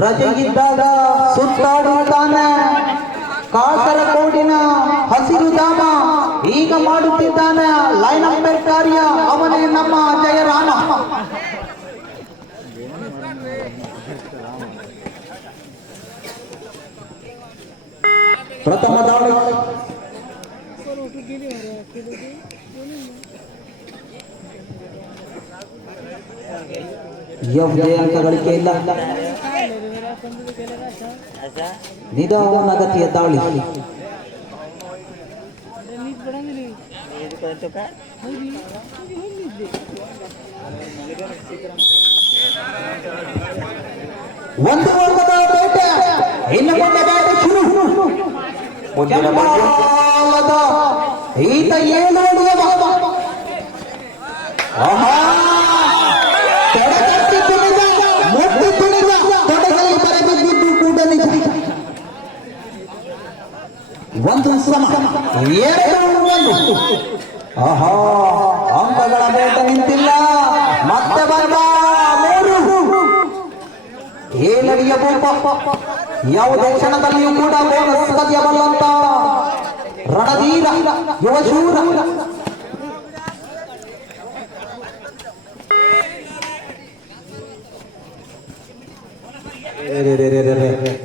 ರಜೆಗಿದ್ದಾಗ ಸುತ್ತಾಡುತ್ತಾನೆ ಕಾಸರಗೋಡಿನ ಹಸಿರು ಧಾಮ ಈಗ ಮಾಡುತ್ತಿದ್ದಾನೆ ಲೈನ್ ಅಂಪೇರ್ ಕಾರ್ಯ ಅವನೇ ನಮ್ಮ ಜಯರಾಮ ಪ್ರಥಮ ದಾಳಿ ಯಾವುದೇ ಅಂಕ ಗಳಿಕೆ ಇಲ್ಲ ನಿಧಾನಗತಿಯ ದಾಳಿ. ಒಂದು ಇನ್ನು ಮುಂದೆ ಶುರು. ಈತ ಏನು ಆಹಾ! ಸಮ ಎರಡು ಒಂದು. ಆಹಾ ಅಂಕಗಳ ಬೇಟ ನಿಂತಿಲ್ಲ. ಮತ್ತೆ ಬಂದ ಮೂರು. ಏಳಡಿಯಬೇಕು ಯಾವುದೇ ಕ್ಷಣದಲ್ಲಿಯೂ ಕೂಡ ಬೋನಸ್ ಕದಿಯಬಲ್ಲಂತ ರಣಧೀರ, ಯುವಶೂರ.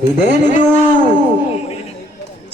ಇದೇನಿದು?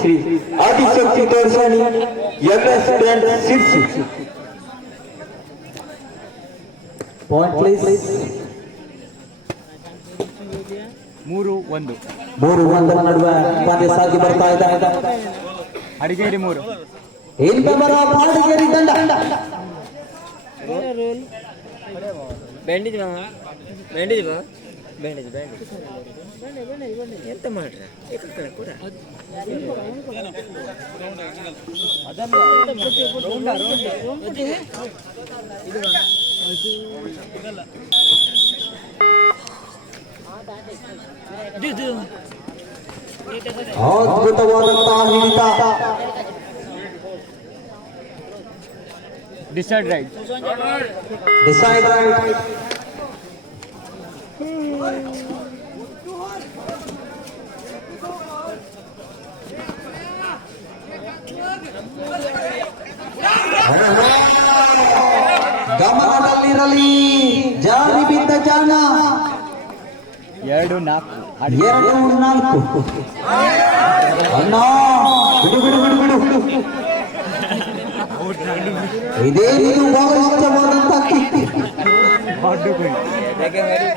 Shri Adishakti ತೋರಿಸಣಿ MS brand Sirsi point please ಮೂರು ಒಂದು. ಮೂರು ಒಂದರ ನಡುವೆ ಸಾಕಿ ಸಾಗಿ ಬರ್ತಾ ಇದೆ. ಅಡಿಗೇರಿ ಮೂರು. ಬಾಡಿಗೇರಿ ದಂಡ ಬ್ಯಾಂಡೇಜ್ ಮಾಮ ಬ್ಯಾಂಡೇಜ್ ಬಾ ಬ್ಯಾಂಡೇಜ್ ಬ್ಯಾಂಡೇಜ್ ಎಂತ ಮಾಡ್ರ ಏಕಕ್ಕಳ ಕೂಡ ಅದ್ಭುತವಾದಂತಹ ಹಿಡಿತ ಡಿಸೈಡ್ ರೈಟ್ ಡಿಸೈಡ್ ಗಮನದಲ್ಲಿರಲಿ ಜಾರಿ ಬಿದ್ದ ಜಾಣ ಎರಡು ನಾಲ್ಕು ಎರಡು ನಾಲ್ಕು ಅಣ್ಣ ಬಿಡು ಬಿಡು ಬಿಡು ಬಿಡು ಇದೇನಿದು ಬಹಳ ಇಷ್ಟವಾದಂತಹ ಕಿಟ್ಟಿ ಬೇಗ ಮಾಡಿ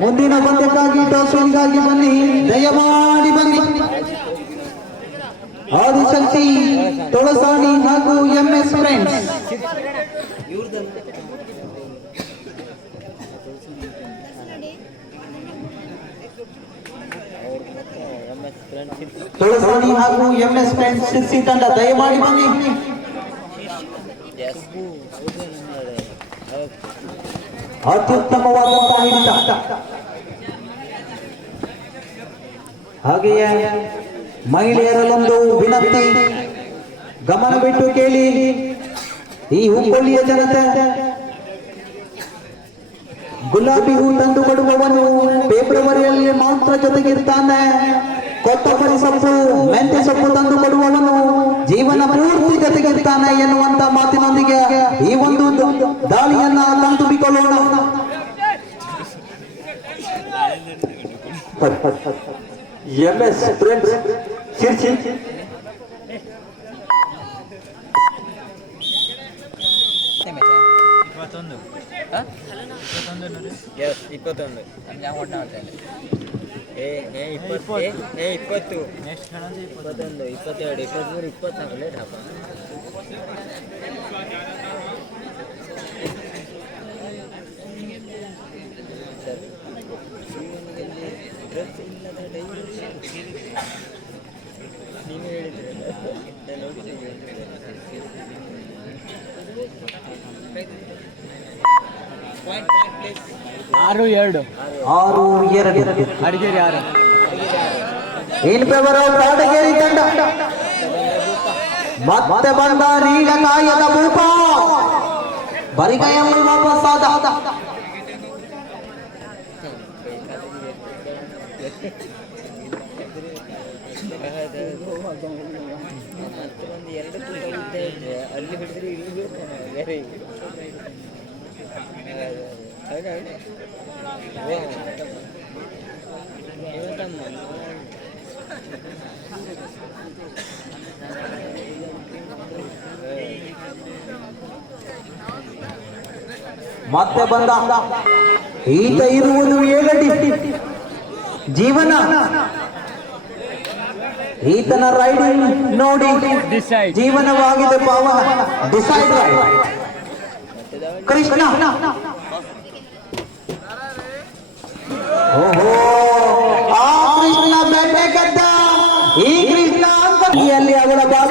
ಮುಂದಿನ ಪಂದ್ಯಕ್ಕಾಗಿ ಟಾಸ್ವಿನ್ಗಾಗಿ ಬನ್ನಿ ದಯಮಾಡಿ ಬನ್ನಿ ಆದಿಶಕ್ತಿ, ತೊಳಸಾಣಿ ಹಾಗೂ ಎಂಎಸ್ ಫ್ರೆಂಡ್ಸ್ ತೊಳಸಾಣಿ ಹಾಗೂ ಎಂ ಎಸ್ ಫ್ರೆಂಡ್ಸ್ ಶಿರ್ಸಿ ತಂಡ, ದಯಮಾಡಿ ಬನ್ನಿ. ಅತ್ಯುತ್ತಮವಾದಂತಹ ಹಿಡಿತ ಹಾಗೆಯೇ ಮಹಿಳೆಯರಲ್ಲೊಂದು ವಿನಂತಿ. ಗಮನ ಬಿಟ್ಟು ಕೇಳಿ. ಈ ಹುಬ್ಬಳ್ಳಿಯ ಜನತೆ ಗುಲಾಬಿ ಹೂ ತಂದು ಕೊಡುವವನು ಫೆಬ್ರವರಿಯಲ್ಲಿ ಮಾತ್ರ ಜೊತೆಗಿರ್ತಾನೆ. ಕೊತ್ತಂಬರಿ ಸೊಪ್ಪು ಮೆಂತೆ ಸೊಪ್ಪು ತಂದು ಕೊಡುವವನು ಜೀವನ ಪೂರ್ತಿ ಜೊತೆಗಿರ್ತಾನೆ ಎನ್ನುವಂತ ಮಾತಿನೊಂದಿಗೆ ಈ ಒಂದು ದಾಳಿಯನ್ನ ತಂದುಬಿಕೊಳ್ಳೋಣ ಎಂಎಸ್ ಫ್ರೆಂಡ್ಸ್ ಶಿರ್ಸಿ ಇಪ್ಪತ್ತೊಂದು ಎಸ್ ಇಪ್ಪತ್ತೊಂದು ಏ ಏ ಇಪ್ಪತ್ತು ಏ ಇಪ್ಪತ್ತು ಇಪ್ಪತ್ತೊಂದು ಇಪ್ಪತ್ತೆರಡು ಇಪ್ಪತ್ತ್ಮೂರು ಇಪ್ಪತ್ತ್ನಾಲ್ಕು ಲೇಟ್ ಡ್ರೆಸ್ ಇಲ್ಲದ ಡೈವರ್ಷನ್ ಆರು ಎರಡು. ಆರು ಎರಡು. ಅಡಿಗೇರಿ ಆರು. ಇನ್ ಫೇವರ್ ಆಫ್ ಕಾಡಗೇರಿ ತಂಡ ಮತ್ತೆ ಬಂದ ನೀಲಕಾಯದ ಭೂಪ ಬರಿಗೈಯಲ್ಲಿ ವಾಪಸ್ ಆದ ಅಲ್ಲಿ ಹಿಡಿದ್ರೆ ಇಲ್ಲಿ ಮತ್ತೆ ಬಂದ ಈತ ಇರುವುದು ಏಳಡಿ. ಜೀವನ. ಈತನ ರೈಡಿಂಗ್ ನೋಡಿ ಜೀವನವಾಗಿದೆ ಪಾವ. ಡಿಸೈಡ್ ಕೃಷ್ಣ ಓಹೋ ಆ ಕೃಷ್ಣ ಬೇಟೆ ಗೆದ್ದ ಈ ಕೃಷ್ಣ ಅಂಗಡಿಯಲ್ಲಿ ಅವಳ ಭಾಗ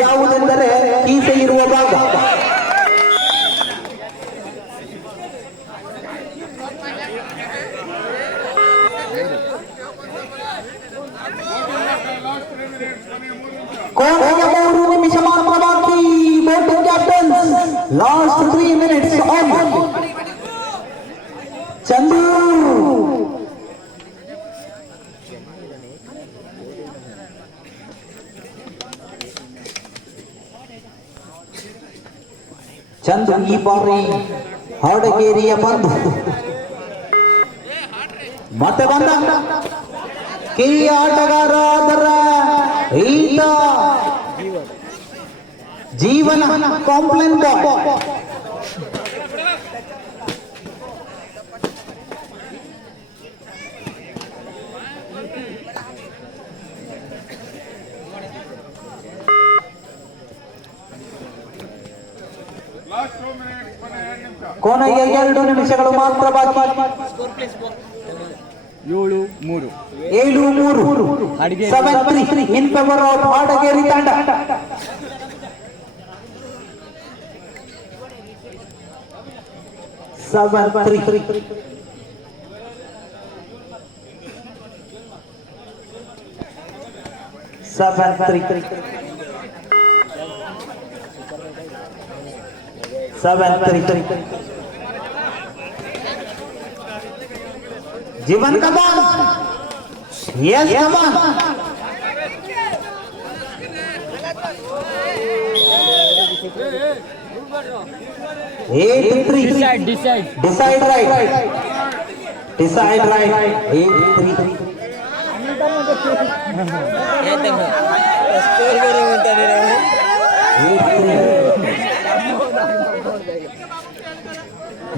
ಯಾವುದೆಂದರೆ ಈಸೆ ಇರುವ ಭಾಗ ಕೊನೆಯ ಮೂರು ನಿಮಿಷ ಮಾತ್ರ ಬಾಕಿ boat captain last Chandu! Chandu ಈ ಬಾರಿ ಹಾಡಗೇರಿಯ ಬಂದು ಮತ್ತೆ ಬಂದ? ಕಿರಿಯ ಆಟಗಾರ ಅದರ ಈತ ಜೀವನ ಕಾಂಪ್ಲೇನ್ ಬಾಯ್ ಕೊನೆಯ ಎರಡು ನಿಮಿಷಗಳು ಮಾತ್ರ ಬಾಕಿ ಏಳು ಮೂರು ಏಳು ಮೂರು Adigeri. Seven three in favour of Hadageri ತಂಡ seven three seven three seven three जीवन का बल yes decide decide right decide right three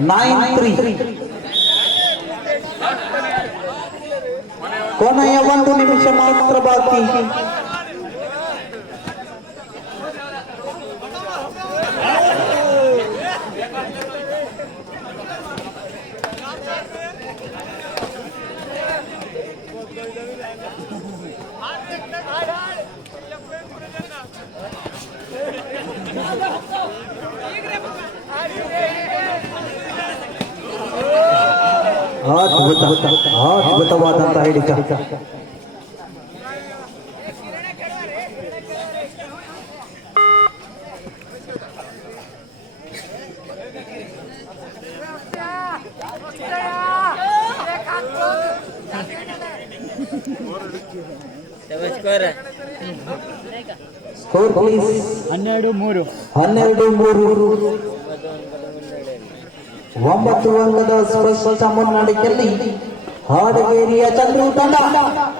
nine three ಕೊನೆಯ ಒಂದು ನಿಮಿಷ ಮಾತ್ರ ಬಾಕಿ ಅದ್ಭುತ ಅದ್ಭುತವಾದಂತಹ ಹಿಡಿತ. ಸ್ಕೋರ್ ಸ್ಕೋರ್ ಪ್ಲೀಸ್ ಹನ್ನೆರಡು ಮೂರು. ಹನ್ನೆರಡು ಮೂರು. ಒಂಬತ್ತು ಅಂಕದ ಸ್ಪಷ್ಟ ಮುನ್ನಡೆಯಲ್ಲಿ हाड गेरिया चंद्र उठाना